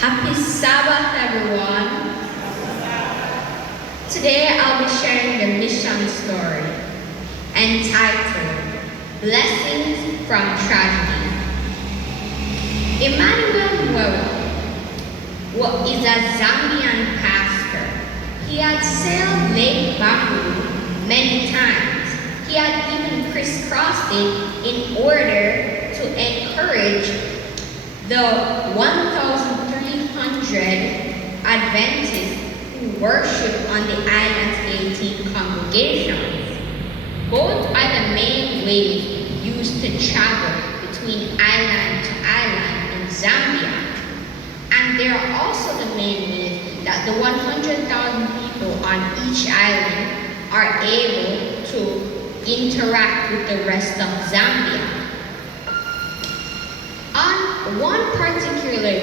Happy Sabbath, everyone. Today I'll be sharing the mission story entitled Blessings from Tragedy. Emmanuel Mwewa is a Zambian pastor. He had sailed Lake Bahu many times. He had even crisscrossed it in order to encourage the 1,300 Adventists who worship on the island's 18 congregations. Boats are the main ways used to travel between island to island in Zambia. And they are also the main ways that the 100,000 people on each island are able to interact with the rest of Zambia. On one particular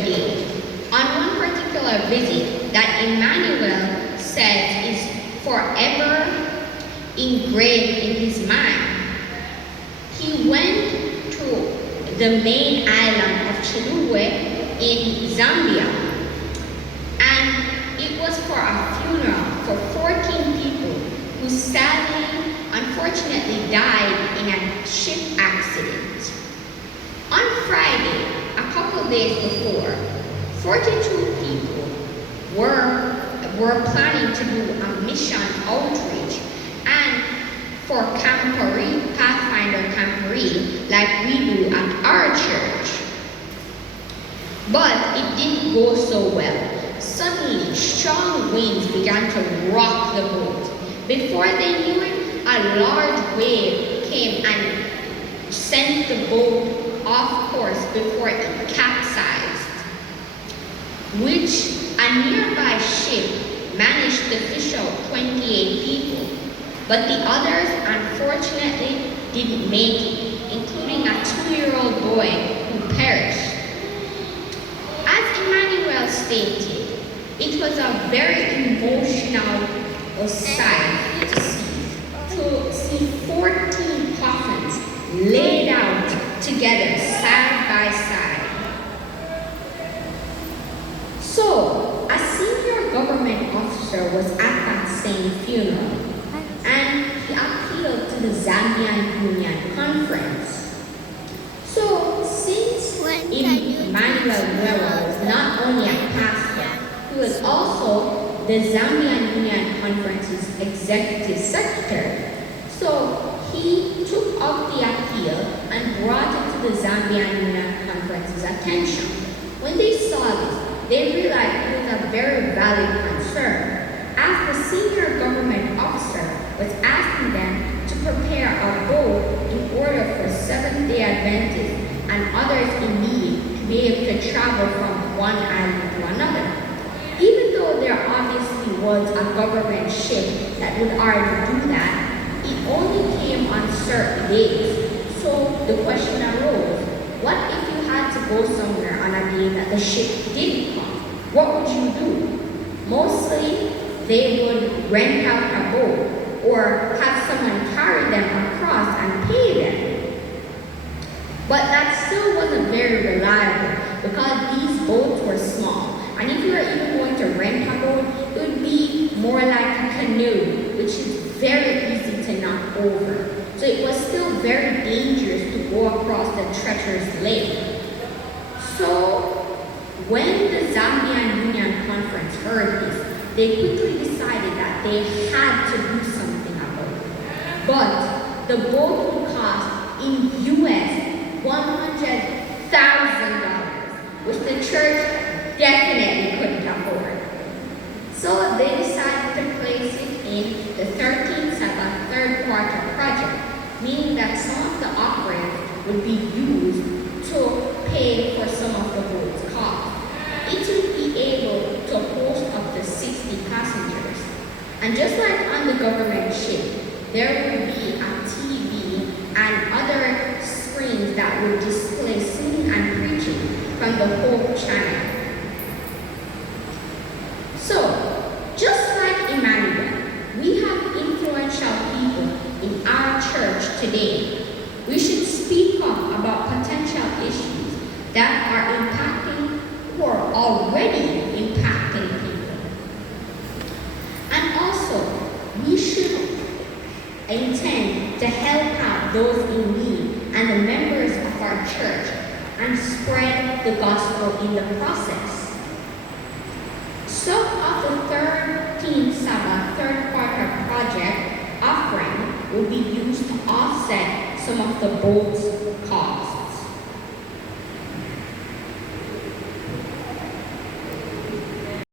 visit that Emmanuel says is forever engraved in his mind, he went to the main island of Chilugwe in Zambia, and it was for a funeral for 14 people who sadly, unfortunately died in a ship accident. On Friday, a couple days before, 42 people were planning to do a mission outreach and for Camporee, Pathfinder Camporee, like we do at our church. But it didn't go so well. Suddenly, strong winds began to rock the boat. Before they knew it, a large wave came and sent the boat off course before it capsized, which a nearby ship managed to fish out 28 people, but the others unfortunately didn't make it, including a 2-year-old boy who perished. As Emmanuel stated, it was a very emotional sight to see 14 coffins laid out together side by side. So, a senior government officer was at that same funeral, and he appealed to the Zambian Union Conference. So, since Emmanuel Mwewa was not only a pastor, he was also the Zambian Union Conference's executive secretary. So, he took up the appeal and brought it to the Zambian Union Conference's attention. When they saw this, they realized it was a very valid concern, as the senior government officer was asking them to prepare a boat in order for Seventh-day Adventists and others in need to be able to travel from one island to another. Even though there obviously was a government ship that would already do that, it only came on certain days. So the question arose, what if you had to go somewhere on a day that the ship didn't come? What would you do? Mostly, they would rent out a boat or have someone carry them across and pay them. But that still wasn't very reliable because these boats were small. And if you were even going to rent a boat, it would be more like a canoe, which is very easy to knock over. So it was still very dangerous to go across the treacherous lake. So when the Zambian Union Conference heard this, they quickly decided that they had to do something about it. But the boat would cost in US $100,000, which the church definitely couldn't afford. So they decided to place it in the 13th Sabbath third quarter project, meaning that some of the offerings would be used to pay for some of the boat's costs. It would be able to host up to 60 passengers. And just like on the government ship, there would be a TV and other screens that would display singing and preaching from the Hope Channel. So, just like Emmanuel, we have influential people in our church today. We should speak up about potential issues that are impacting or already already impacting people. And also, we should intend to help out those in need and the members of our church and spread the gospel in the process. Some of the 13th Sabbath third quarter project offering will be used to offset some of the boat's costs.